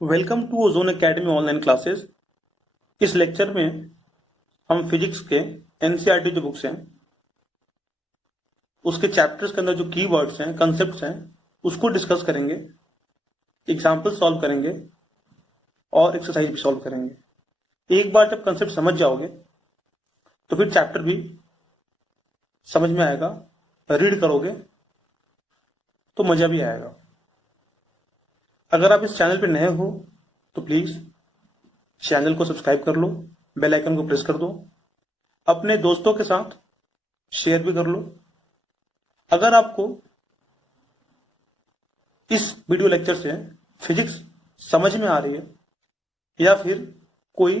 Welcome to Ozone academy online classes. इस lecture में हम फिजिक्स के एनसीईआरटी जो बुक्स हैं उसके चैप्टर्स के अंदर जो कीवर्ड्स हैं, कंसेप्ट्स हैं, उसको डिस्कस करेंगे, एग्जाम्पल सॉल्व करेंगे और एक्सरसाइज भी सॉल्व करेंगे। एक बार जब कंसेप्ट समझ जाओगे तो फिर चैप्टर भी समझ में आएगा, रीड करोगे तो मजा भी आएगा। अगर आप इस चैनल पर नए हो तो प्लीज चैनल को सब्सक्राइब कर लो, बेल आइकन को प्रेस कर दो, अपने दोस्तों के साथ शेयर भी कर लो। अगर आपको इस वीडियो लेक्चर से फिजिक्स समझ में आ रही है या फिर कोई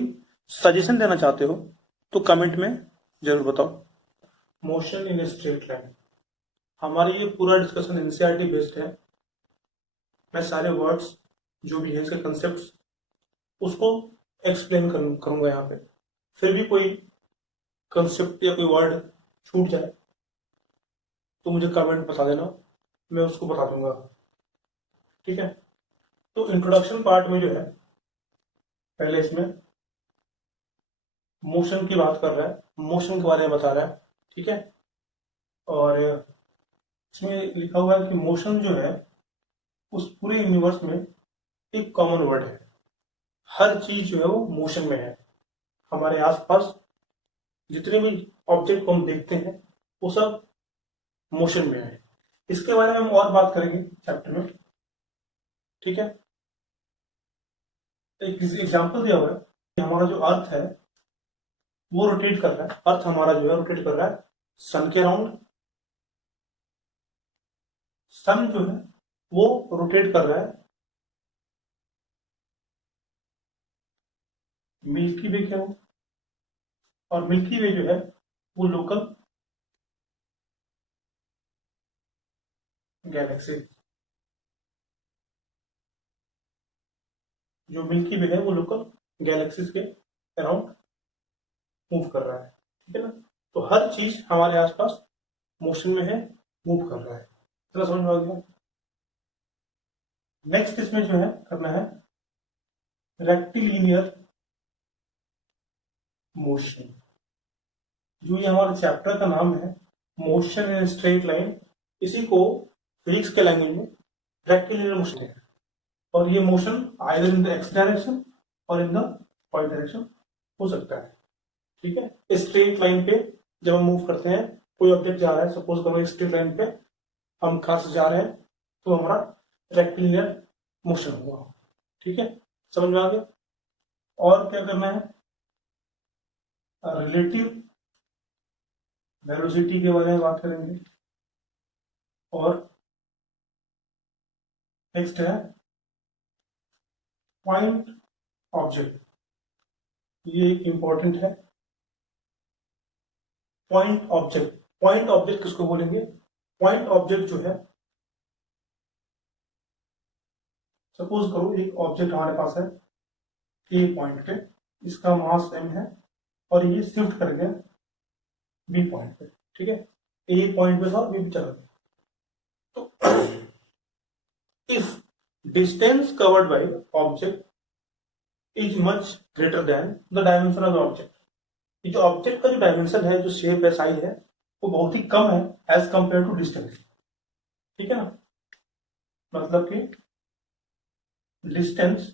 सजेशन देना चाहते हो तो कमेंट में जरूर बताओ। मोशन इन स्ट्रेट लाइन, हमारी ये पूरा डिस्कशन एनसीईआरटी बेस्ड है। मैं सारे वर्ड्स जो भी है इसके कंसेप्ट्स उसको एक्सप्लेन करूंगा यहाँ पे। फिर भी कोई कंसेप्ट या कोई वर्ड छूट जाए तो मुझे कमेंट बता देना, मैं उसको बता दूंगा। ठीक है, तो इंट्रोडक्शन पार्ट में जो है पहले इसमें मोशन की बात कर रहा है, मोशन के बारे में बता रहा है। ठीक है, और इसमें लिखा हुआ है कि मोशन जो है उस पूरे यूनिवर्स में एक कॉमन वर्ड है। हर चीज जो है वो मोशन में है। हमारे आसपास जितने भी ऑब्जेक्ट को हम देखते हैं वो सब मोशन में है। इसके बारे में हम और बात करेंगे चैप्टर में। ठीक है, एक एग्जांपल दिया हुआ है कि हमारा जो अर्थ है वो रोटेट कर रहा है। अर्थ हमारा जो है रोटेट कर रहा है सन के अराउंड। सन जो है वो रोटेट कर रहा है मिल्की वे के अराउंड, और मिल्की वे जो है वो लोकल गैलेक्सी, जो मिल्की वे है वो लोकल गैलेक्सीज के अराउंड मूव कर रहा है। ठीक है ना, तो हर चीज हमारे आसपास मोशन में है, मूव कर रहा है। इतना समझ में आ गया। नेक्स्ट इसमें जो है करना है रेक्टिलिनियर मोशन। जो ये हमारे चैप्टर का नाम है मोशन इन स्ट्रेट लाइन, इसी को फिजिक्स के लैंग्वेज में रेक्टिलिनियर मोशन है। और ये motion either in the x direction और इन द वाई डायरेक्शन हो सकता है। ठीक है, स्ट्रेट लाइन पे जब हम मूव करते हैं, कोई ऑब्जेक्ट जा रहा है, सपोज करो स्ट्रेट लाइन पे हम कार से जा रहे हैं तो हमारा रेक्टिलिनियर मोशन हुआ। ठीक है, समझ में आ गया। और क्या करना है, रिलेटिव वेलोसिटी के बारे में बात करेंगे। और नेक्स्ट है पॉइंट ऑब्जेक्ट, ये इंपॉर्टेंट है। पॉइंट ऑब्जेक्ट, पॉइंट ऑब्जेक्ट किसको बोलेंगे? पॉइंट ऑब्जेक्ट जो है, सपोज करो एक ऑब्जेक्ट हमारे पास है ए पॉइंट पे, इसका मास m है और ये शिफ्ट कर गया बी पॉइंट पे। ठीक है, ए पॉइंट पे था, बी पे चला गया। तो if distance covered by object is much greater than the dimension of the object, ये जो ऑब्जेक्ट का जो डायमेंशन है, जो शेप है, साइज है, वो बहुत ही कम है एज कंपेयर टू डिस्टेंस। ठीक है ना, मतलब कि distance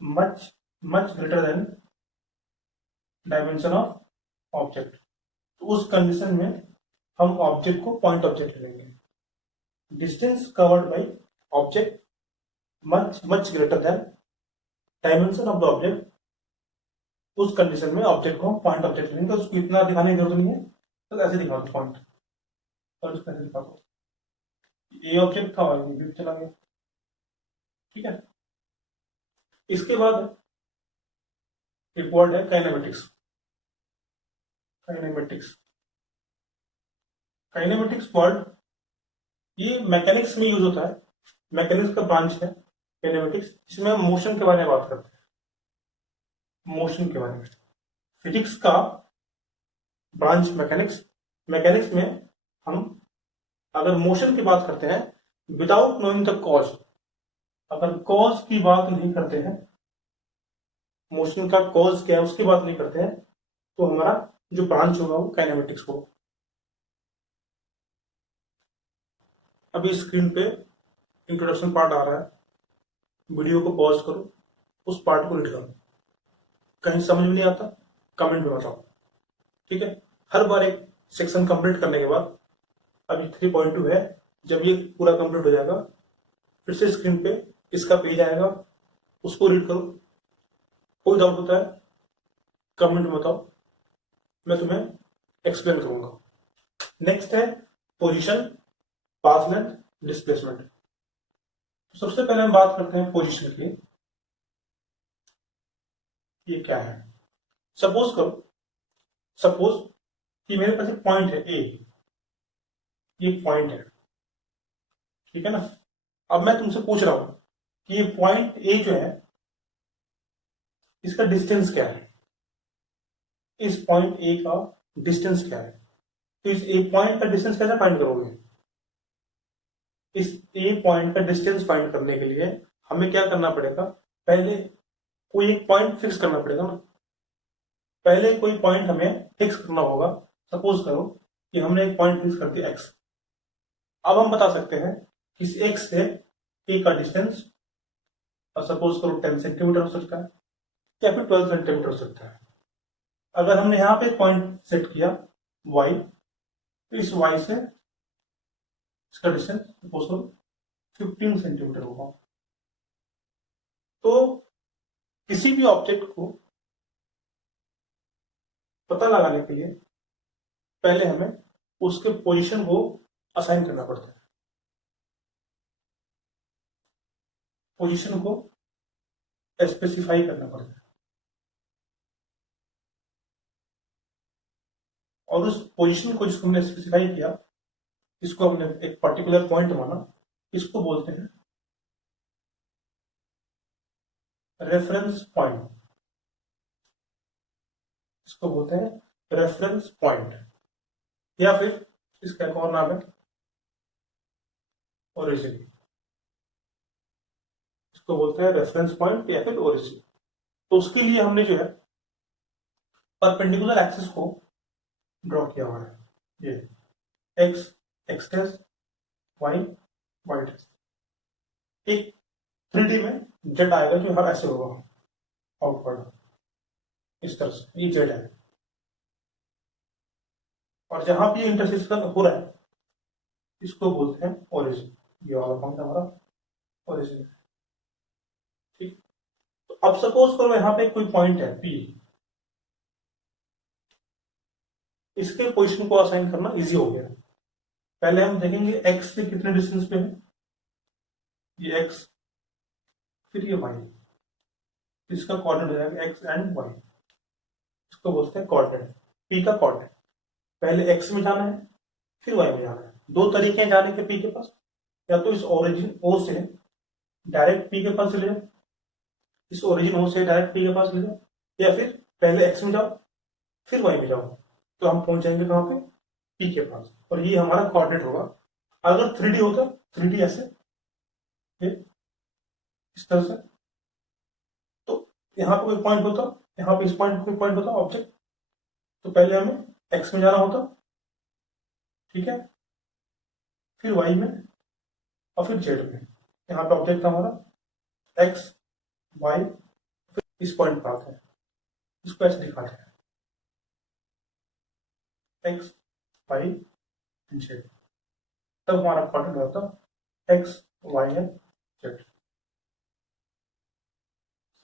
much much greater than dimension of object, तो उस कंडीशन में हम ऑब्जेक्ट को पॉइंट ऑब्जेक्ट लेंगे। Distance covered by object much much greater than dimension of the object, उस कंडीशन में ऑब्जेक्ट को पॉइंट ऑब्जेक्ट लेंगे। तो उसको इतना दिखाने की जरूरत नहीं है, तो ऐसे दिखा दो पॉइंट, और उसको ऐसे दिखा दो ये ऑब्जेक्ट था और ये भी चला गया। ठीक है, इसके बाद एक वर्ड है काइनेमेटिक्स। काइनेमेटिक्स, काइनेमेटिक्स वर्ड ये मैकेनिक्स में यूज होता है। मैकेनिक्स का ब्रांच है काइनेमेटिक्स, इसमें हम मोशन के बारे में बात करते हैं। मोशन के बारे में फिजिक्स का ब्रांच मैकेनिक्स। मैकेनिक्स में हम अगर मोशन की बात करते हैं विदाउट नोइंग द कॉज, अगर कॉज की बात नहीं करते हैं, मोशन का कॉज क्या है उसकी बात नहीं करते हैं, तो हमारा जो ब्रांच होगा वो काइनेमेटिक्स होगा। अभी स्क्रीन पे इंट्रोडक्शन पार्ट आ रहा है, वीडियो को पॉज करो, उस पार्ट को रीड करो, कहीं समझ में नहीं आता कमेंट में बताओ, ठीक है। हर बार एक सेक्शन कंप्लीट करने के बाद, अभी 3.2 है, जब ये पूरा कंप्लीट हो जाएगा फिर से स्क्रीन पे इसका पेज आएगा, उसको रीड करो, कोई डाउट होता है कमेंट में बताओ, मैं तुम्हें एक्सप्लेन करूंगा। नेक्स्ट है पोजीशन, पाथ लेंथ, डिस्प्लेसमेंट। तो सबसे पहले हम बात करते हैं पोजीशन की। ये क्या है? सपोज कि मेरे पास एक पॉइंट है ए, ये पॉइंट है, ठीक है ना। अब मैं तुमसे पूछ रहा हूं कि ये पॉइंट ए जो है इसका डिस्टेंस क्या है, इस पॉइंट ए का डिस्टेंस क्या है। तो इस ए पॉइंट का डिस्टेंस कैसे फाइंड करोगे? इस ए पॉइंट का डिस्टेंस फाइंड करने के लिए हमें क्या करना पड़ेगा, पहले कोई एक पॉइंट फिक्स करना पड़ेगा ना। पहले कोई पॉइंट हमें फिक्स करना होगा। सपोज करो कि हमने एक पॉइंट फिक्स कर दिया एक्स। अब हम बता सकते हैं इस एक्स से ए का डिस्टेंस, और सपोज करो 10 सेंटीमीटर हो सकता है या फिर 12 सेंटीमीटर हो सकता है। अगर हमने यहां पे पॉइंट सेट किया y, तो इस y से इसका डिस्टेंस सपोज करो 15 सेंटीमीटर होगा। तो किसी भी ऑब्जेक्ट को पता लगाने के लिए पहले हमें उसके पोजीशन को असाइन करना पड़ता है, पोजीशन को स्पेसिफाई करना पड़ता है, और उस पोजीशन को जिसको हमने स्पेसिफाई किया, इसको हमने एक पर्टिकुलर पॉइंट माना, इसको बोलते हैं रेफरेंस पॉइंट। इसको बोलते हैं रेफरेंस पॉइंट, या फिर इसका एक और नाम है ओरिजिन। इसको बोलते हैं रेफरेंस पॉइंट या फिर ओरिजिन। तो उसके लिए हमने जो है परपेंडिकुलर एक्सिस को ड्रॉ किया हुआ है, ये x x test, y y test. एक 3D में जेड आएगा जो हर ऐसे होगा आउटवर्ड, इस तरह से ये जेड है। और जहां भी इंटरसेक्शन हो रहा है इसको बोलते हैं ओरिजिन। ये वाला पॉइंट हमारा ओरिजिन है, ठीक। तो अब सपोज करो यहाँ पे कोई पॉइंट है पी, इसके पोजीशन को असाइन करना इजी हो गया। पहले हम देखेंगे एक्स से कितने डिस्टेंस पे है, ये एक्स, फिर ये वाई, इसका कोऑर्डिनेट हो जाएगा एक्स एंड वाई। इसको बोलते हैं कोऑर्डिनेट, पी का कोऑर्डिनेट। पहले एक्स में जाना है फिर वाई में जाना है। दो तरीके हैं जाने के पी के पास, या तो इस ओरिजिन ओ से डायरेक्ट पी के पास ले जाओ, इस ओरिजिन ओ से डायरेक्ट पी के पास ले जाओ, या फिर पहले एक्स में जाओ फिर वाई में जाओ, तो हम पहुंच जाएंगे कहां पे, पी के पास, और ये हमारा कोऑर्डिनेट होगा। अगर 3D होता, 3D ऐसे ये इस तरह से, तो यहाँ पे कोई पॉइंट होता, यहाँ पे इस पॉइंट कोई पॉइंट होता ऑब्जेक्ट, तो पहले हमें एक्स में जाना होता, ठीक है, फिर वाई में, और फिर जेड में। यहाँ पे ऑब्जेक्ट था हमारा एक्स वाई, फिर इस पॉइंट पर आते हैं, इसको ऐसे दिखाते हैं एक्स वाई जेड, तब हमारा कोऑर्डिनेट होता एक्स वाई एंड जेड।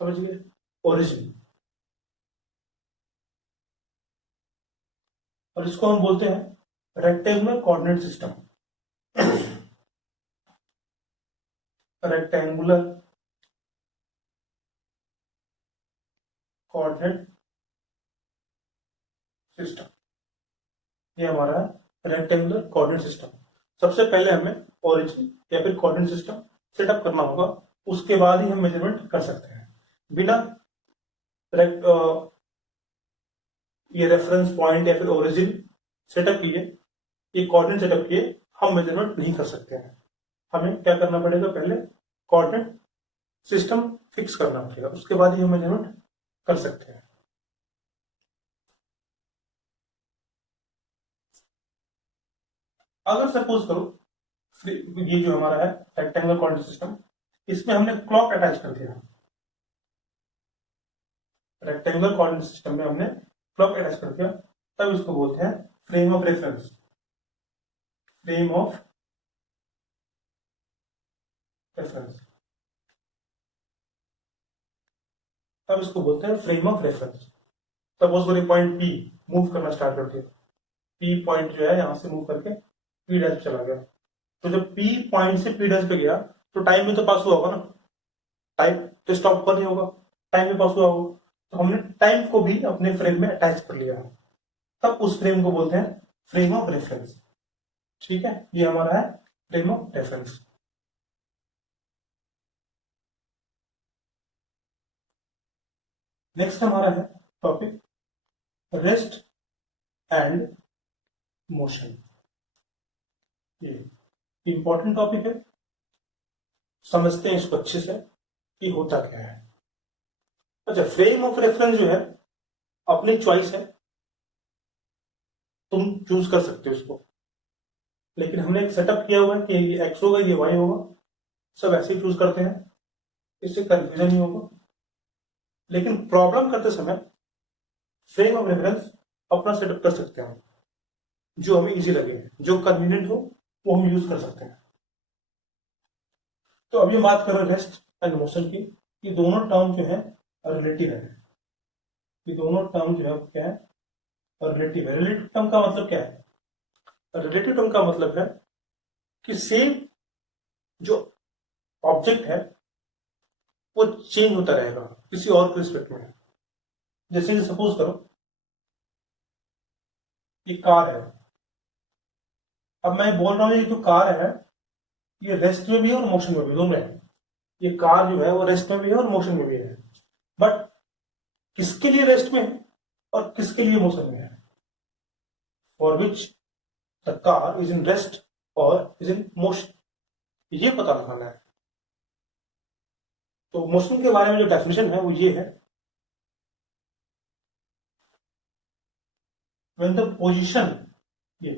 समझ गए? ओरिजिन। और इसको हम बोलते हैं rectangular coordinate system. Rectangular coordinate system, ये हमारा रेक्टेंगुलर कोऑर्डिनेट सिस्टम। सबसे पहले हमें ओरिजिन या फिर कोऑर्डिनेट सिस्टम सेटअप करना होगा, उसके बाद ही हम मेजरमेंट कर सकते हैं। बिना ये रेफरेंस पॉइंट या फिर ओरिजिन सेटअप किए, ये कोऑर्डिनेट सेटअप किए हम मेजरमेंट नहीं कर सकते हैं। हमें क्या करना पड़ेगा, पहले कोऑर्डिनेट सिस्टम फिक्स करना पड़ेगा, उसके बाद ही हम मेजरमेंट कर सकते हैं। अगर सपोज करो ये जो हमारा है रेक्टेंगुलर कोऑर्डिनेट सिस्टम, इसमें हमने क्लॉक अटैच कर दिया। रेक्टेंगुलर कोऑर्डिनेट सिस्टम में हमने क्लॉक अटैच कर दिया, तब इसको बोलते हैं frame of reference. Frame of reference, तब इसको बोलते हैं फ्रेम ऑफ रेफरेंस। सपोज करो पॉइंट पी मूव करना स्टार्ट कर दिया, पी पॉइंट जो है यहां से मूव करके पी डैश पे चला गया, तो जब पी पॉइंट से पी डैश पे गया तो टाइम भी तो पास हुआ होगा ना, टाइम तो स्टॉप पर नहीं होगा, टाइम भी पास हुआ होगा, तो हमने टाइम को भी अपने फ्रेम में अटैच कर लिया, तब उस फ्रेम को बोलते हैं फ्रेम ऑफ रेफरेंस। ठीक है, ये हमारा है फ्रेम ऑफ रेफरेंस। नेक्स्ट हमारा है टॉपिक रेस्ट एंड मोशन। ये इंपॉर्टेंट टॉपिक है, समझते हैं इसको अच्छे से कि होता क्या है। अच्छा, फ्रेम ऑफ रेफरेंस जो है अपनी चॉइस है, तुम चूज कर सकते हो इसको, लेकिन हमने एक सेटअप किया हुआ है कि ये एक्स होगा ये वाई होगा, सब ऐसे ही चूज करते हैं, इससे कंफ्यूजन नहीं होगा। लेकिन प्रॉब्लम करते समय फ्रेम ऑफ रेफरेंस अपना सेटअप कर सकते हैं, जो हमें इजी लगे, जो कन्वीनियंट हो वो हम यूज कर सकते हैं। तो अभी हम बात कर रहे हैं रेस्ट एंड मोशन की। ये दोनों टर्म जो है रिलेटिव है, ये दोनों टर्म जो है क्या है, रिलेटिव है। रिलेटिव टर्म का मतलब क्या है? रिलेटिव टर्म का मतलब है कि सेम जो ऑब्जेक्ट है वो चेंज होता रहेगा किसी और के रिस्पेक्ट में। जैसे कि सपोज करो ये कार है, अब मैं बोल रहा हूं ये जो कार है ये रेस्ट में भी है और मोशन में भी, दोनों है। ये कार जो है वो रेस्ट में भी है और मोशन में भी है, बट किसके लिए रेस्ट में है और किसके लिए मोशन में है? For which the car is in rest और इज इन मोशन, ये पता लगाना है। तो मोशन के बारे में जो डेफिनेशन है वो ये है, व्हेन द पोजीशन, ये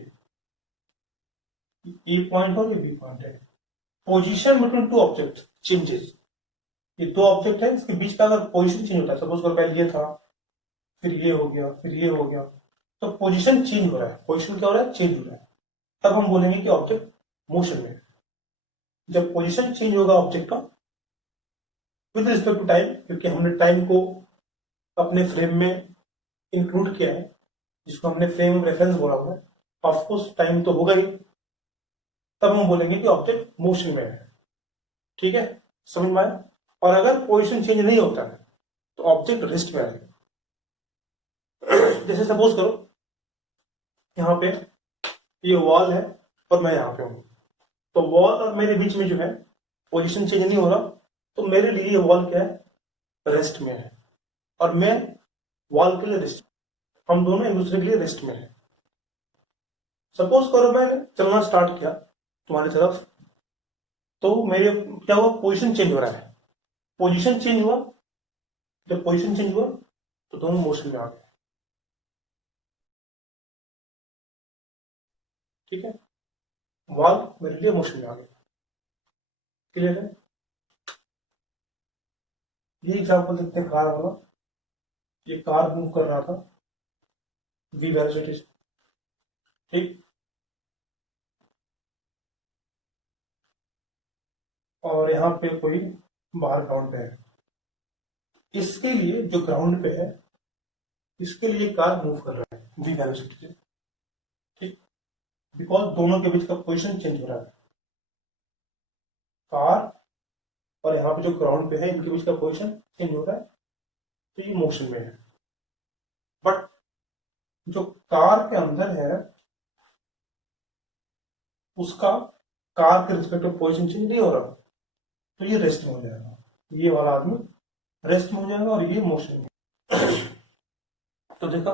ए पॉइंट और ये बी पॉइंट है, position between two object changes. ये दो ऑब्जेक्ट है, इसके बीच का अगर पोजीशन चेंज होता है, सपोज करो पहले ये था फिर ये हो गया फिर ये हो गया, तो पोजीशन चेंज हो रहा है। पोजीशन क्या हो रहा है? चेंज हो रहा है, तब हम बोलेंगे कि ऑब्जेक्ट मोशन में है। जब पोजीशन चेंज होगा ऑब्जेक्ट का विद रिस्पेक्ट टू टाइम, क्योंकि हमने टाइम को अपने फ्रेम में इंक्लूड किया है, जिसको हमने फ्रेम ऑफ रेफरेंस बोला हुआ है, ऑफकोर्स टाइम तो होगा ही, तब हम बोलेंगे कि ऑब्जेक्ट मोशन में है। ठीक है, समझ में आया? और अगर पोजीशन चेंज नहीं होता है तो ऑब्जेक्ट रेस्ट में आएगा। जैसे सपोज करो यहां पे ये वॉल है और मैं यहां पे हूं, तो वॉल और मेरे बीच में जो है पोजीशन चेंज नहीं हो रहा, तो मेरे लिए ये वॉल क्या है? रेस्ट में है, और मैं वॉल के लिए रेस्ट, हम दोनों एक दूसरे के लिए रेस्ट में है। सपोज करो मैंने चलना स्टार्ट किया तुम्हारी तरफ, तो मेरे क्या हुआ? पोजीशन चेंज हो रहा है, पोजीशन चेंज हुआ, जब पोजीशन चेंज हुआ तो दोनों मोशन में आ गए। ठीक है, वॉल मेरे लिए मोशन में आ गया। क्लियर है? ये एग्जांपल देखते हैं कार वाला। ये कार मूव कर रहा था वी वेलोसिटी से, ठीक, और यहाँ पे कोई बाहर ग्राउंड पे है, इसके लिए जो ग्राउंड पे है इसके लिए कार मूव कर रहा है वी वेलोसिटी से, ठीक, बिकॉज दोनों के बीच का पोजीशन चेंज हो रहा है। कार और यहाँ पे जो ग्राउंड पे है इनके बीच का पोजीशन चेंज हो रहा है, तो ये मोशन में है। बट जो कार के अंदर है उसका कार के रिस्पेक्ट में पोजीशन चेंज नहीं हो रहा, तो ये रेस्ट में हो जाएगा, ये वाला आदमी रेस्ट में हो जाएगा और ये मोशन में। तो देखा,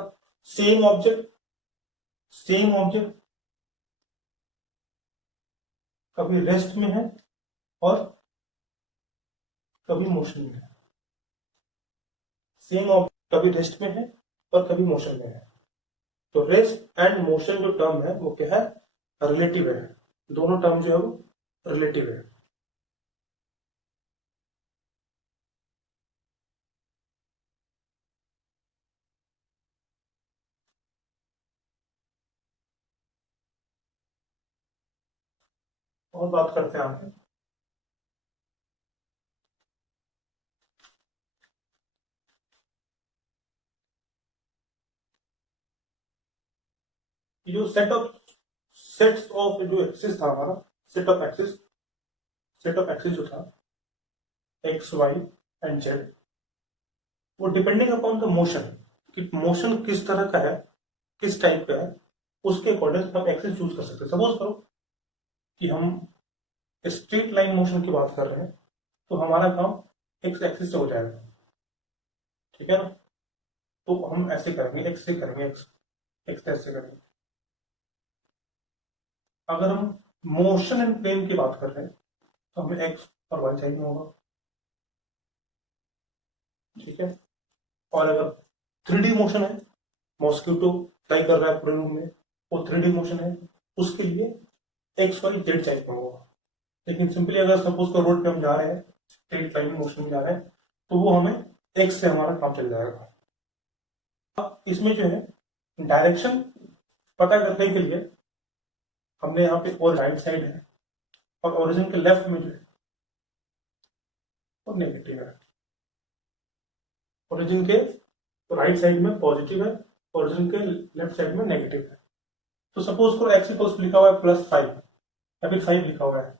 सेम ऑब्जेक्ट कभी रेस्ट में है और कभी मोशन में है, सेम ऑब्जेक्ट कभी रेस्ट में है और कभी मोशन में है। तो रेस्ट एंड मोशन जो टर्म है वो क्या है, रिलेटिव है। दोनों टर्म जो है वो रिलेटिव है। और बात करते हैं आगे। जो सेट्स ऑफ जो एक्सिस था हमारा, सेट ऑफ एक्सिस जो था एक्स वाई एंड जेड, वो डिपेंडिंग अपॉन द मोशन, कि मोशन किस तरह का है, किस टाइप का है, उसके अकॉर्डिंग हम एक्सिस चूज कर सकते हैं। सपोज करो कि हम स्ट्रेट लाइन मोशन की बात कर रहे हैं, तो हमारा काम एक्स एक्सिस से हो जाएगा, ठीक है ना। तो हम ऐसे करेंगे, एक्स से करेंगे, एक्स ऐसे करेंगे। अगर हम मोशन एंड प्लेन की बात कर रहे हैं तो हमें एक्स और वाई चाहिए होगा, ठीक है। और अगर 3D मोशन है, मॉस्किटो फ्लाई कर रहा है पूरे रूम में, वो 3D मोशन है, उसके लिए एक्स वाई जेड चाहिए होगा। लेकिन सिंपली अगर सपोज को रोड पे हम जा रहे हैं, स्ट्रेट लाइन मोशन में जा रहे हैं, तो वो हमें एक्स से हमारा काम चल जाएगा। अब इसमें जो है डायरेक्शन पता करने के लिए हमने यहाँ पे और राइट साइड है और ओरिजिन के लेफ्ट में जो है वो नेगेटिव है। ओरिजिन के राइट साइड में पॉजिटिव है, ओरिजिन के लेफ्ट साइड में नेगेटिव है। तो सपोज करो एक्स इक्वल्स लिखा हुआ है +5 या फिर 5 लिखा हुआ है,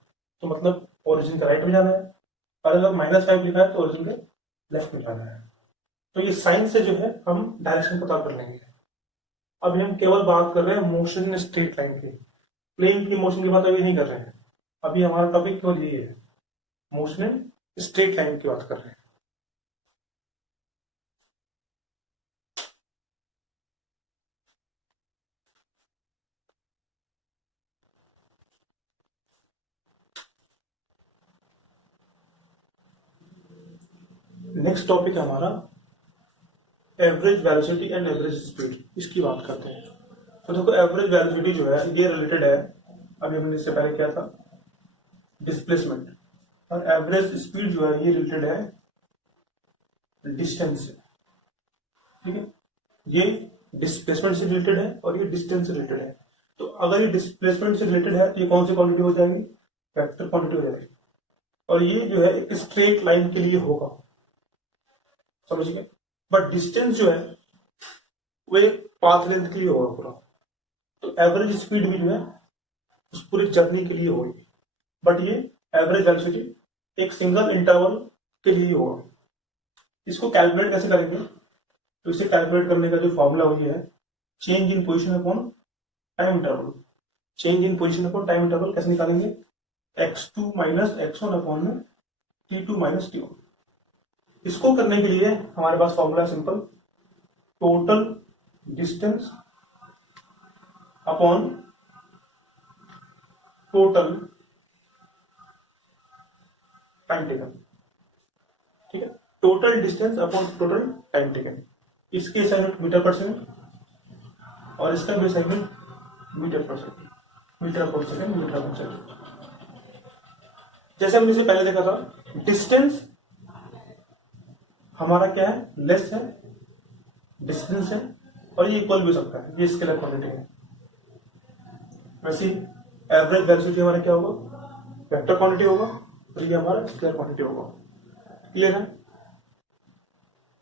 तो मतलब ओरिजिन के राइट में जाना है। और अगर -5 लिखा है तो ओरिजिन के लेफ्ट में जाना है। तो ये साइन से जो है हम डायरेक्शन पता कर लेंगे। अभी हम केवल बात कर रहे हैं मोशन स्ट्रेट लाइन की, प्लेन की मोशन की बात अभी नहीं कर रहे हैं। अभी हमारा टॉपिक केवल ये है, मोशन स्ट्रेट लाइन की बात कर रहे हैं। नेक्स्ट टॉपिक है हमारा average velocity and average speed, इसकी बात करते हैं। तो देखो एवरेज वेलोसिटी जो है ये रिलेटेड है, अभी हमने इससे पहले क्या था, डिस्प्लेसमेंट। और एवरेज स्पीड जो है ये रिलेटेड है डिस्टेंस से, ठीक है। ये डिस्प्लेसमेंट से रिलेटेड है और ये डिस्टेंस से रिलेटेड है। तो अगर ये डिस्प्लेसमेंट से रिलेटेड है तो ये कौन सी क्वांटिटी हो जाएगी, वेक्टर क्वांटिटी हो जाएगी। और ये जो है एक स्ट्रेट लाइन के लिए होगा, समझ गए। बट डिस्टेंस जो है वो एक पाथ लेंथ के लिए होगा पूरा। तो एवरेज स्पीड भी जो है उस पूरी जर्नी के लिए होगी। बट ये एवरेज वेलोसिटी एक सिंगल इंटरवल के लिए होगा। इसको कैलकुलेट कैसे करेंगे, तो इसे कैलकुलेट करने का जो फॉर्मूला वही है change in position upon time interval. Change in position upon time interval कैसे निकालेंगे, x2 minus x1 upon t2 minus t1। इसको करने के लिए हमारे पास formula simple, total distance upon total time taken, ठीक है। Total distance upon total time taken, इसके असाइनमेंट मीटर पर सेकंड और इसका भी असाइनमेंट मीटर पर सेकंड, मीटर पर सेकंड, मीटर पर सेकंड। जैसे हमने इसे पहले देखा था, डिस्टेंस हमारा क्या है, लेस है, डिस्टेंस है, और ये इक्वल भी हो सकता है, ये स्केलर क्वांटिटी है। वैसे एवरेज वेलोसिटी हमारा क्या होगा, वेक्टर क्वांटिटी होगा, और ये हमारा स्केलर क्वांटिटी होगा। क्लियर है।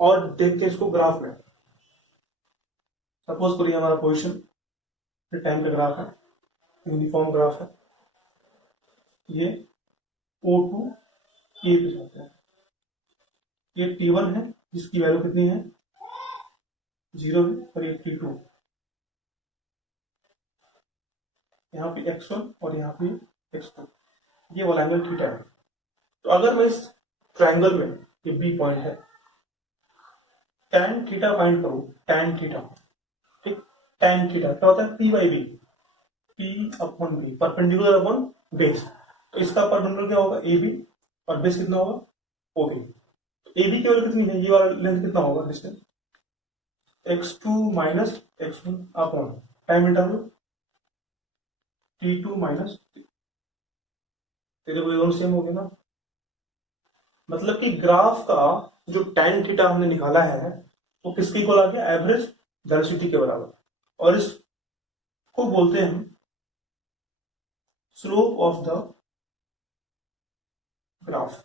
और देखते हैं इसको ग्राफ में। सपोज करिए हमारा पोजीशन टाइम का ग्राफ है, यूनिफॉर्म ग्राफ है। ये O2 ए पे जाता है, ये T1 है जिसकी वैल्यू कितनी है, 0 है, और ये T2, यहाँ पे x1 और यहाँ पे x2, ये वाला एंगल थीटा है। तो अगर मैं इस ट्रायंगल में, ये बी पॉइंट है, tan थीटा फाइंड करूं, tan थीटा, ठीक, tan थीटा क्या होता है, P/B, P/B, perpendicular upon base. तो इसका परपेंडिकुलर क्या होगा, AB, और बेस कितना होगा OB। ए बी की वैल्यू कितनी है, ये वाला लेंथ कितना होगा distance, x2 minus x1 upon time interval t2 minus तेरे को दोनों सेम हो गया ना। मतलब कि ग्राफ का जो tan थीटा हमने निकाला है वो किसके इक्वल आ गया, एवरेज वेलोसिटी के बराबर। और इसको बोलते हैं हम slope of the graph.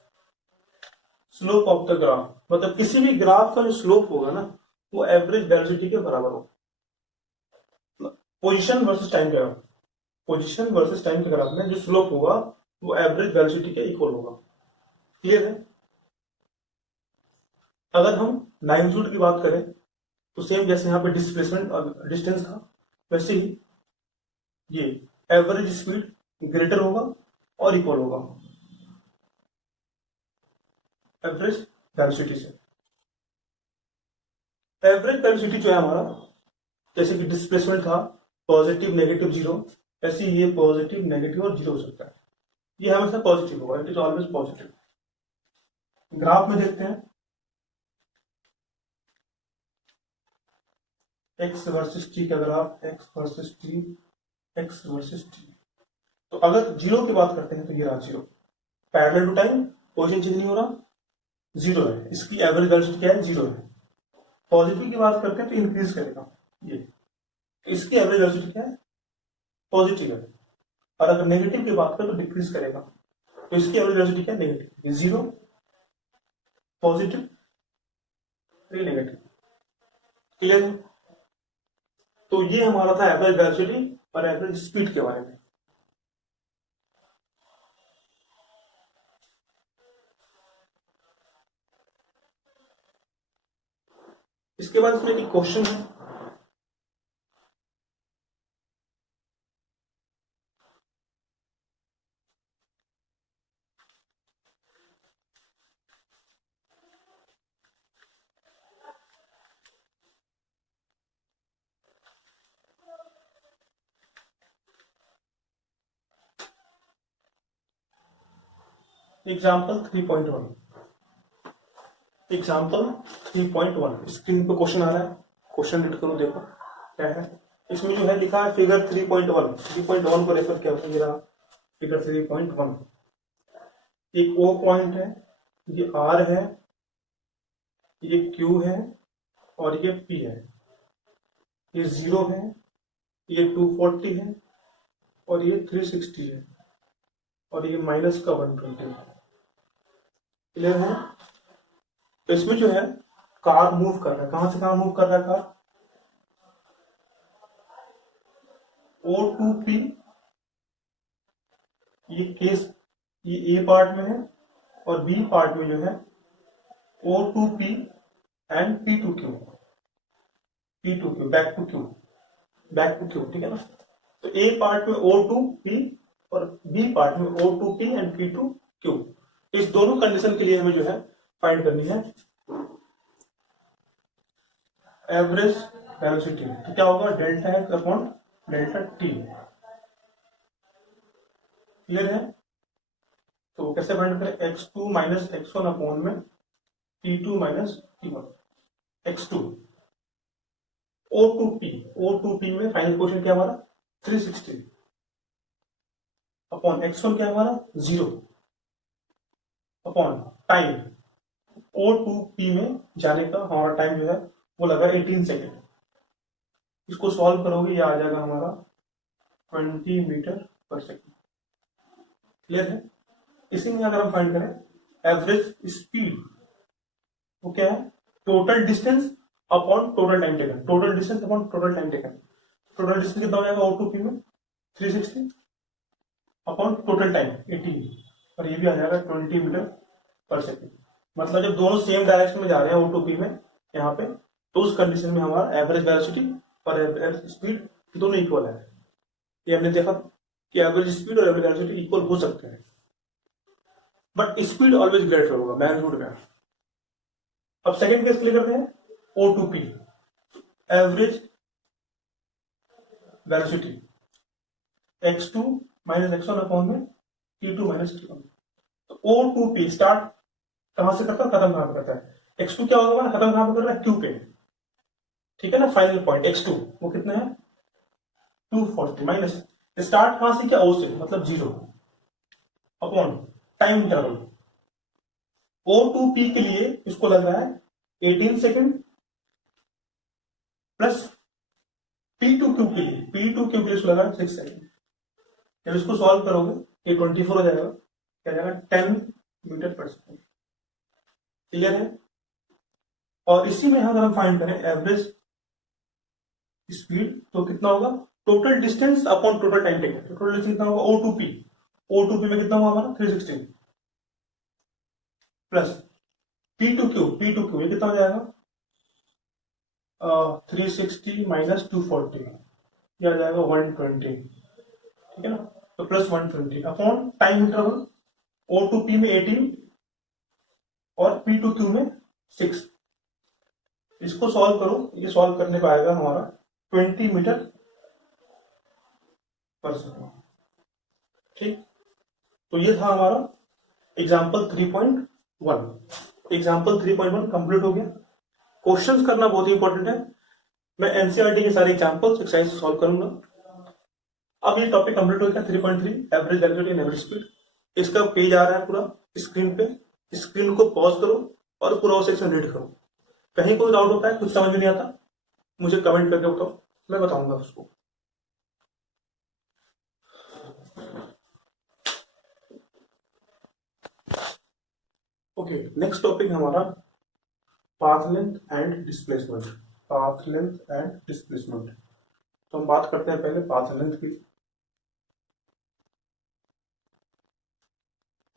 Slope of the graph मतलब किसी भी ग्राफ का जो स्लोप होगा ना वो एवरेज वेलोसिटी के बराबर होगा। पोजीशन वर्सेस टाइम का, पोजीशन वर्सेस टाइम के ग्राफ में जो स्लोप होगा वो एवरेज वेलोसिटी के इक्वल होगा। क्लियर है। अगर हम मैग्नीट्यूड की बात करें तो सेम जैसे यहाँ पे डिस्प्लेसमेंट और डिस्टेंस था वैसे ही ये एवरेज स्पीड ग्रेटर होगा और इक्वल होगा एवरेज वेलोसिटी से। एवरेज वेलोसिटी जो है हमारा, जैसे कि डिस्प्लेसमेंट था पॉजिटिव नेगेटिव जीरो, ऐसे ये पॉजिटिव नेगेटिव और जीरो हो सकता है। ये हमेशा पॉजिटिव होगा, it is always positive. Graph में देखते हैं एक्स वर्सेस टी का graph, x versus T, x versus T. तो अगर जीरो की बात करते हैं तो ये रहा zero, parallel to time, position change नहीं हो रहा, जीरो है, इसकी एवरेज वेलोसिटी क्या है, जीरो है। पॉजिटिव की बात करते हैं तो इंक्रीज करेगा ये, इसकी एवरेज वेलोसिटी क्या है, पॉजिटिव है। और अगर नेगेटिव की बात करें तो डिक्रीज करेगा, तो इसकी एवरेज वेलोसिटी क्या है, negative. Zero, positive, negative. Clear है। तो ये हमारा था एवरेज वेलोसिटी और एवरेज स्पीड के बारे में। इसके बाद इसमें एक क्वेश्चन है, एग्जाम्पल 3.1। एग्जाम्पल 3.1 स्क्रीन पे क्वेश्चन आ रहा है, क्वेश्चन रीड करो, देखो क्या है। इसमें जो है लिखा है फिगर 3.1। 3.1 को रेफर किया हुआ है, फिगर 3.1। एक ओ पॉइंट है, ये आर है, ये क्यू है और ये पी है। ये 0 है, ये 240 है और ये 360 है और ये माइनस का 120 है। क्लियर है। तो इसमें जो है कार मूव कर रहा है, कहां से कहां मूव कर रहा है कार, O2P, ये केस, ये ए पार्ट में है और बी पार्ट में जो है O2P and P2Q, P2Q back to Q, back to Q, ठीक है ना। तो ए पार्ट में O2P और बी पार्ट में O2P एंड P2Q। इस दोनों कंडीशन के लिए हमें जो है फाइंड करनी है एवरेज वेलोसिटी। तो क्या होगा, delta x upon delta T. Clear है। तो कैसे फाइंड करें, x2 माइनस x1 अपॉन में t2 minus t1। x2 O2P में फाइनल क्वेश्चन क्या हमारा 360 अपॉन x1 क्या हमारा 0 अपॉन टाइम, O2P में जाने का हमारा टाइम जो है वो लगा 18 सेकेंड। इसको सॉल्व करोगे ये आ जाएगा हमारा 20 मीटर पर सेकेंड। क्लियर है। इसी में अगर हम फाइंड करें एवरेज स्पीड, वो क्या है, total distance upon total time taken, total distance upon total time taken. Total distance कितना हो जाएगा O2P में 360 अपॉन टोटल टाइम 18 और ये भी आ जाएगा 20 मीटर पर सेकेंड। मतलब जब दोनों सेम डायरेक्शन में जा रहे हैं O2P में यहाँ पे, तो उस कंडीशन में हमारा एवरेज वेलोसिटी और एवरेज स्पीड दोनों इक्वल है। ये हमने देखा कि एवरेज स्पीड और एवरेज वेलोसिटी इक्वल हो सकते हैं, बट स्पीड ऑलवेज ग्रेटर होगा मैग्नीट्यूड में। अब सेकंड केस क्लियर करते हैं, O2P average velocity x2 minus x1 upon में t2 माइनस t1। तो O2P स्टार्ट कहां से करता है, खत्म कहां पे करता है। x2 क्या होगा ना, खत्म कहां पे कर रहा है, q पे, ठीक है ना। फाइनल पॉइंट x2 वो कितना है 240 माइनस स्टार्ट कहां से किया, o से, मतलब 0 अपॉन टाइम इंटरवल O2P के लिए इसको लग रहा है 18 सेकेंड प्लस P2Q के लिए, P2Q के लिए इसको लगा 6 सेकेंड। जब इसको सॉल्व करोगे ये 24 हो जाएगा, क्या जाएगा 10 मीटर पर सेकेंड। क्लियर है। और इसी में अगर हम फाइंड करें एवरेज स्पीड तो कितना होगा, total distance upon total time taken. Total distance कितना होगा O2P, O2P में कितना हुआ हमारा 316 प्लस P2Q, P2Q ये कितना हो जाएगा 360 माइनस 240 ये आ जाएगा 120, ठीक है ना। तो plus 120 upon time interval O2P में 18 और P2Q में 6। इसको सॉल्व करो, ये सॉल्व करने को आएगा हमारा 20 मीटर पर सेकेंड, ठीक। तो ये था हमारा एग्जाम्पल 3.1। एग्जाम्पल 3.1 कंप्लीट हो गया। क्वेश्चंस करना बहुत ही इंपॉर्टेंट है। मैं एनसीईआरटी के सारे एग्जाम्पल्स एक्सरसाइज सॉल्व करूंगा। अब ये टॉपिक कंप्लीट हो गया 3.3 average velocity and average speed. इसका पेज आ रहा है पूरा स्क्रीन पे, स्क्रीन को पॉज करो और पूरा वो सेक्शन रीड करो। कहीं कोई डाउट होता है, कुछ समझ में नहीं आता, मुझे कमेंट करके बताओ, मैं बताऊंगा उसको। ओके, नेक्स्ट टॉपिक हमारा path length and displacement. Path length and displacement. तो हम बात करते हैं पहले पाथ लेंथ की।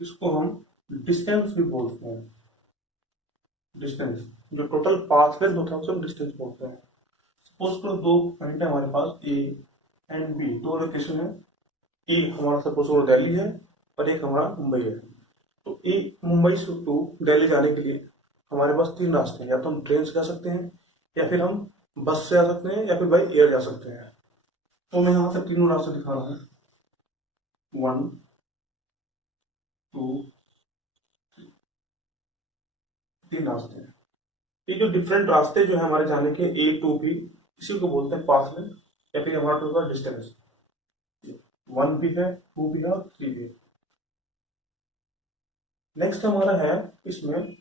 इसको हम डिस्टेंस भी बोलते हैं। डिस्टेंस, जो टोटल पाथ लेंथ होता है उसे हम डिस्टेंस बोलते हैं। सपोज करो दो पॉइंट है हमारे पास ए एंड बी, दो लोकेशन है। एक हमारा सपोज करो दिल्ली है और एक हमारा मुंबई है। तो एक मुंबई से टू दिल्ली जाने के लिए हमारे पास तीन रास्ते हैं, या तो हम ट्रेन से जा सकते हैं, या फिर हम बस से जा सकते हैं, या फिर बाई एयर जा सकते हैं। तो मैं यहाँ से तीनों रास्ते दिखा रहा हूँ, 1 2 तीन रास्ते हैं। ये जो डिफरेंट रास्ते जो है हमारे जाने के ए टू बी, इसी को बोलते हैं पाथ लेंथ, या फिर हमारा टोटल डिस्टेंस। 1 भी है, 2 भी है और 3 भी है। नेक्स्ट हमारा है इसमें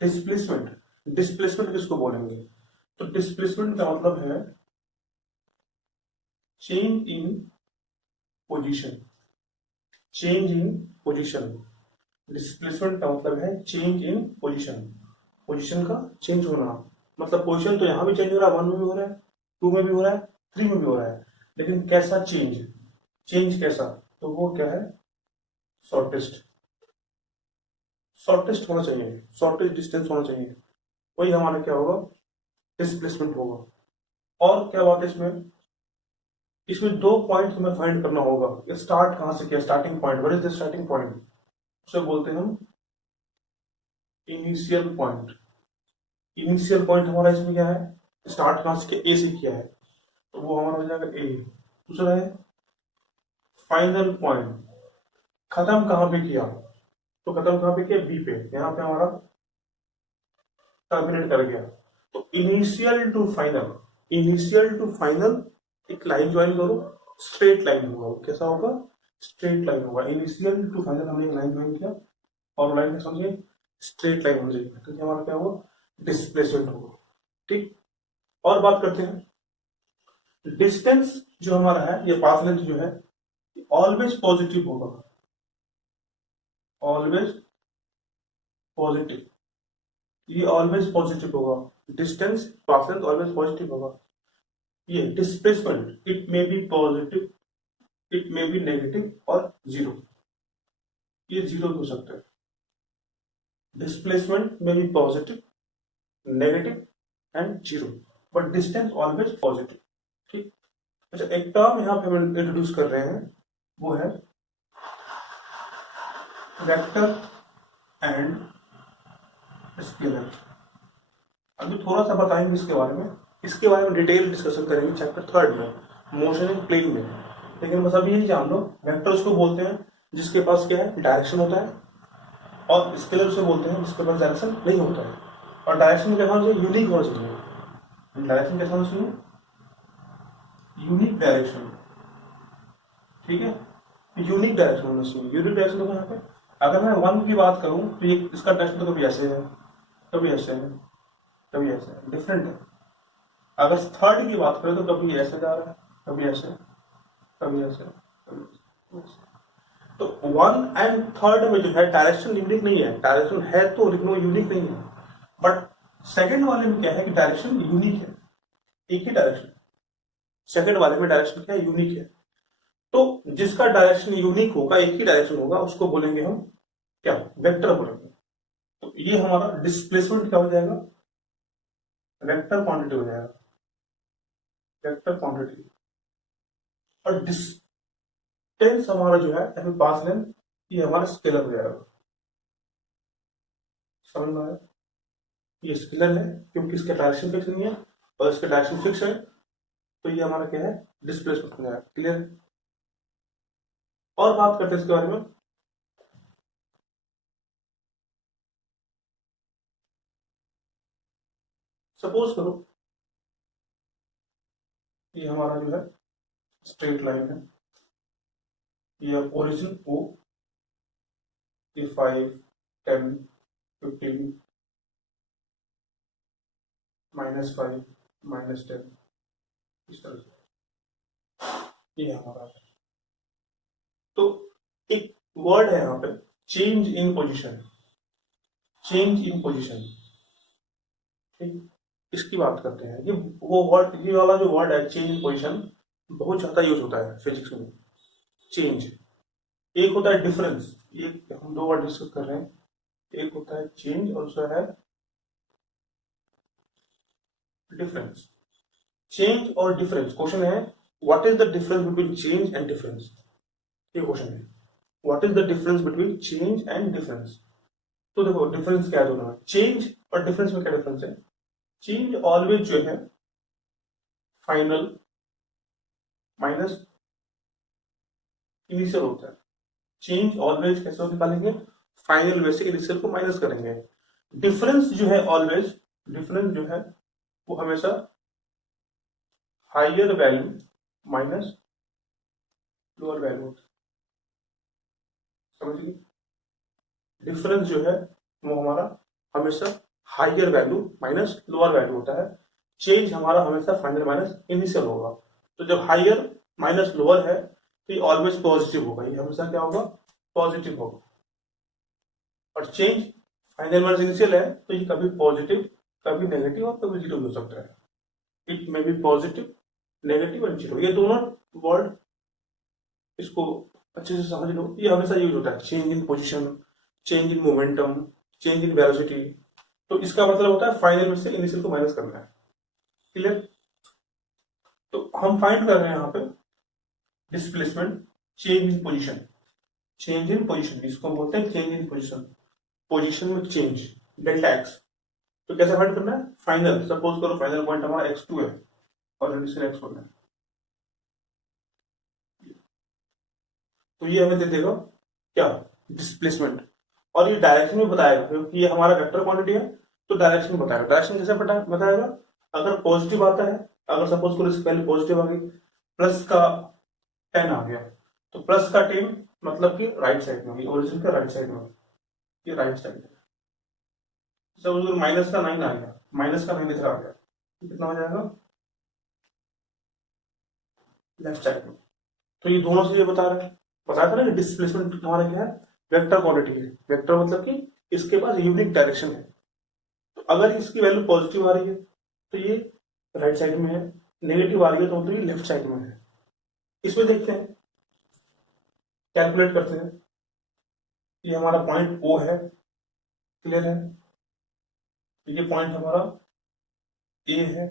डिस्प्लेसमेंट। डिस्प्लेसमेंट किसको बोलेंगे, तो डिस्प्लेसमेंट का मतलब है change in position. Change in position, displacement का मतलब है चेंज इन पोजीशन। पोजीशन का चेंज होना, मतलब पोजीशन तो यहां भी चेंज हो रहा है, 1 में भी हो रहा है, 2 में भी हो रहा है, 3 में भी हो रहा है, लेकिन कैसा चेंज, चेंज कैसा, तो वो क्या है शॉर्टेस्ट। शॉर्टेस्ट होना चाहिए, शॉर्टेस्ट डिस्टेंस होना चाहिए, वही हमारा क्या होगा डिस्प्लेसमेंट होगा। और क्या बात है इसमें, इसमें 2 पॉइंट हमें फाइंड करना होगा। स्टार्ट कहां से किया, starting point, what is the starting point, उसे बोलते हैं हम इनिशियल पॉइंट। इनिशियल पॉइंट हमारा इसमें क्या है, स्टार्ट कहां से किया, ए से किया है, तो वो हमारा हो जाएगा ए। दूसरा है फाइनल पॉइंट, खत्म कहां पे किया, तो खत्म कहां पे किया, बी पे, यहां पे हमारा टर्मिनेट कर गया। तो initial to final, initial to final एक लाइन ज्वाइन करो, स्ट्रेट लाइन होगा। कैसा होगा, स्ट्रेट लाइन होगा। इनिशियल टू फाइनल हमने एक लाइन ज्वाइन किया और लाइन में समझिए स्ट्रेट लाइन हो जाएगी, तो हमारा क्या होगा डिस्प्लेसमेंट होगा, ठीक। और बात करते हैं डिस्टेंस जो हमारा है, ये पाथ लेंथ जो है ऑलवेज पॉजिटिव होगा, ऑलवेज पॉजिटिव, ये ऑलवेज पॉजिटिव होगा। Distance path length always positive होगा। ये displacement it may be positive, it may be negative और जीरो, ये जीरो हो सकता है। डिस्प्लेसमेंट में be positive, negative and zero, but distance always positive, ठीक। अच्छा, एक टर्म यहां पे हम इंट्रोड्यूस कर रहे हैं, वो है वेक्टर एंड स्केलर। अभी थोड़ा सा बताएंगे इसके बारे में, इसके बारे में डिटेल डिस्कशन करेंगे चैप्टर 3 में, मोशन इन प्लेन में। लेकिन बस अभी यही जान लो, वेक्टर उसको बोलते हैं जिसके पास क्या है डायरेक्शन होता है, और स्केलर उसे बोलते हैं जिसके पास डायरेक्शन नहीं होता है। और डायरेक्शन कैसा होना चाहिए? यूनिक होना चाहिए। डायरेक्शन कैसा होना चाहिए? यूनिक डायरेक्शन, ठीक है, यूनिक डायरेक्शन होना चाहिए। यूनिक डायरेक्शन देखो यहाँ पे, अगर मैं 1 की बात करूं तो ये इसका डायरेक्शन तो कभी ऐसे है, कभी ऐसे है, कभी ऐसे है, डिफरेंट है। अगर थर्ड की बात करें तो कभी ऐसे जा रहा है, कभी ऐसे, कभी ऐसे, कभी ऐसे। तो 1 एंड थर्ड में जो है डायरेक्शन यूनिक नहीं है, डायरेक्शन है तो लेकिन वो यूनिक नहीं है। बट सेकंड वाले में क्या है कि डायरेक्शन यूनिक है, एक ही डायरेक्शन। सेकंड वाले में डायरेक्शन क्या है? यूनिक है। तो जिसका डायरेक्शन यूनिक होगा, एक ही डायरेक्शन होगा, उसको बोलेंगे हम क्या? वेक्टर बोलेंगे। तो ये हमारा डिस्प्लेसमेंट क्या हो जाएगा? वेक्टर क्वांटिटी हो जाएगा, वेक्टर क्वांटिटी। और डिस्टेंस हमारा जो है पास लेंथ, ये हमारा स्केलर हो जाएगा। समझ में आया? ये स्केलर है क्योंकि इसका डायरेक्शन फिक्स नहीं है और इसका डायरेक्शन फिक्स है, तो ये हमारा क्या है? डिस्प्लेसमेंट हो जाएगा। क्लियर है? और बात करते हैं इसके बारे में। सपोज करो ये हमारा जो है स्ट्रेट लाइन है, ये ओरिजिन ओ, ये 5, 10, 15, -5, -10, इस तरह से ये हमारा है। तो एक वर्ड है यहाँ पे, change in position, change in position, ठीक, इसकी बात करते हैं। ये वो वर्ड, ये वाला जो वर्ड है चेंज इन पोजीशन, बहुत ज्यादा यूज होता है फिजिक्स में। चेंज, एक होता है डिफरेंस, ये हम दो वर्ड डिस्कस कर रहे हैं, एक होता है चेंज और दूसरा है डिफरेंस। चेंज और डिफरेंस, क्वेश्चन है what is the difference between change and difference, ये क्वेश्चन है। What is the difference between change and difference? तो देखो डिफरेंस क्या है दोनों में, चेंज और डिफरेंस में क्या डिफरेंस है? चेंज ऑलवेज जो है फाइनल माइनस इनिशियल होता है। चेंज ऑलवेज कैसे निकालेंगे? फाइनल में से इनिशियल को माइनस करेंगे। डिफरेंस जो है ऑलवेज, डिफरेंस जो है वो हमेशा higher value minus lower value होता है। समझिए, डिफरेंस जो है वो हमारा हमेशा higher value minus lower value होता है। चेंज हमारा हमेशा फाइनल माइनस इनिशियल होगा। तो जब हाइयर माइनस लोअर है तो ये ऑलवेज पॉजिटिव होगा, ये हमेशा क्या होगा? पॉजिटिव होगा। और चेंज फाइनल माइनस इनिशियल है तो ये कभी पॉजिटिव, कभी नेगेटिव और कभी जीरो हो सकता है। It may be positive, negative और जीरो, ये दोनों वर्ड इसको अच्छे से समझ लो। ये हमेशा यूज होता है, change in position, change in momentum, change in velocity. तो इसका मतलब होता है फाइनल में से इनिशियल को माइनस करना है। क्लियर? तो हम फाइंड कर रहे हैं यहाँ पे displacement, change in position, change in position, इसको बोलते हैं चेंज इन पोजीशन, पोजीशन में चेंज, डेल्टा एक्स। तो कैसे फाइंड करना है? फाइनल, सपोज करो फाइनल पॉइंट हमारा x2 है और इनिशियल x1 है, तो ये हमें दे देगा क्या? डिस्प्लेसमेंट। और ये डायरेक्शन में बताएगा क्योंकि ये हमारा वेक्टर क्वांटिटी है, तो डायरेक्शन में बताएगा। डायरेक्शन कैसे बताएगा? अगर पॉजिटिव आता है, अगर सपोज करो इससे पहले पॉजिटिव आ गई, प्लस का 10 आ गया, तो प्लस का 10 मतलब कि राइट साइड में, ओरिजिन का राइट साइड में, ये राइट साइड है। सपोज करो माइनस का 9 आ गया, माइनस का 9 इधर आ गया, तो कितना हो जाएगा? लेफ्ट साइड में। तो ये दोनों से ये बताया था ना कि डिस्प्लेसमेंट हमारा क्या है? वेक्टर क्वांटिटी है। वेक्टर मतलब कि इसके पास यूनिक डायरेक्शन है। तो अगर इसकी वैल्यू पॉजिटिव आ रही है तो ये राइट साइड में है, नेगेटिव आ रही है तो मतलब ये लेफ्ट साइड में है। इसमें देखते हैं, कैलकुलेट करते हैं। ये हमारा पॉइंट ओ है, क्लियर है? ये पॉइंट हमारा ए है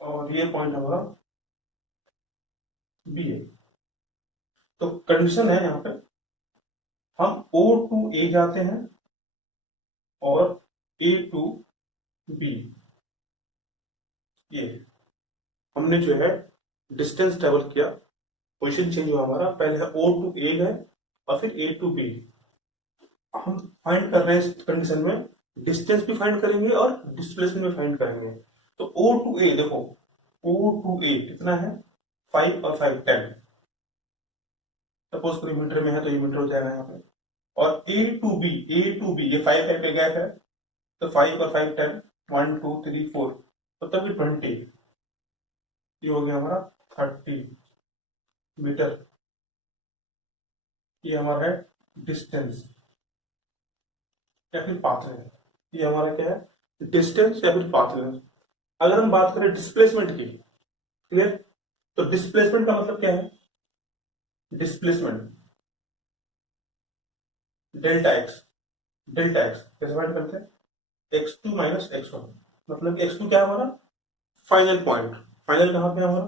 और ये पॉइंट हमारा बी है। तो कंडीशन है यहाँ पे, हम O टू A जाते हैं और A टू B, ये हमने जो है डिस्टेंस ट्रेवल किया, पोजीशन चेंज हुआ हमारा, पहले O टू A गए और फिर A टू B, हम फाइंड कर रहे हैं इस कंडीशन में, डिस्टेंस भी फाइंड करेंगे और डिस्प्लेसमेंट भी फाइंड करेंगे। तो O टू A देखो, O टू A कितना है 5 और 5 10, सपोज कोई मीटर में है तो ये मीटर हो जाएगा यहाँ पे। और A टू B ये 5 है पे गैप है, तो 5 और 5 10 1 2 3 4, तो तभी 20, ये हो गया हमारा 30 मीटर। ये हमारा है डिस्टेंस या फिर पाथ लेंथ। ये हमारा क्या है डिस्टेंस या फिर पाथ लेंथ। अगर हम बात करें डिस्प्लेसमेंट की, क्लियर, तो डिस्प्लेसमेंट का मतलब क्या है, displacement delta x, delta x कैसे फाइंड करते हैं, x2 माइनस x1, मतलब x2 क्या है हमारा फाइनल पॉइंट, फाइनल कहां पे है हमारा,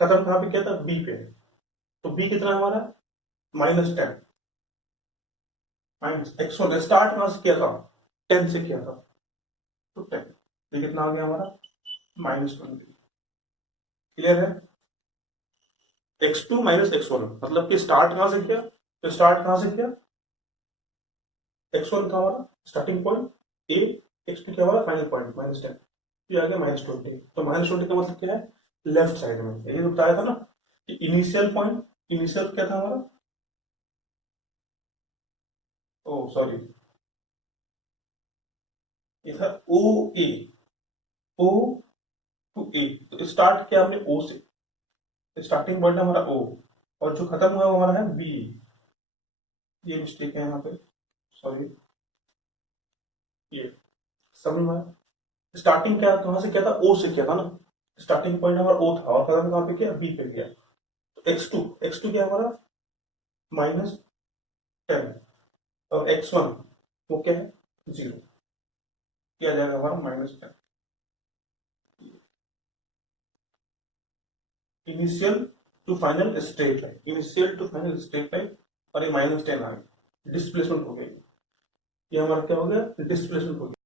खत्म कहां पे किया था b पे, तो b कितना है हमारा -10, माइनस x1 स्टार्ट कहां से किया था 10 से किया था, तो 10, ये कितना आ गया हमारा -20, क्लियर है। x2 माइनस x1 मतलब कि स्टार्ट कहां से किया, तो स्टार्ट कहां से किया, x1 का हमारा स्टार्टिंग पॉइंट a, x2 क्या हमारा फाइनल पॉइंट -10, ये आ गया -20, तो -20 का मतलब क्या है लेफ्ट साइड में, यही तो बताया था ना कि इनिशियल पॉइंट, इनिशियल क्या था हमारा, ओ सॉरी ये था ओ ए, ओ टू ए, तो स्टार्ट किया हमने ओ से, स्टार्टिंग पॉइंट हमारा ओ, और जो खत्म हुआ हमारा है बी, ये मिस्टेक है यहाँ पे, सॉरी, ये समझ में, स्टार्टिंग क्या कहां से किया था ओ से किया था ना, स्टार्टिंग पॉइंट हमारा ओ था और खत्म कहां पे किया बी पे किया, तो x2 क्या हमारा -10 और x1 वो क्या है 0, किया जाएगा हमारा -10, initial to final straight line, initial to final straight line, और ये -10 आ गया, डिस्प्लेसमेंट हो गया, ये हमारा क्या हो गया डिस्प्लेसमेंट हो गया।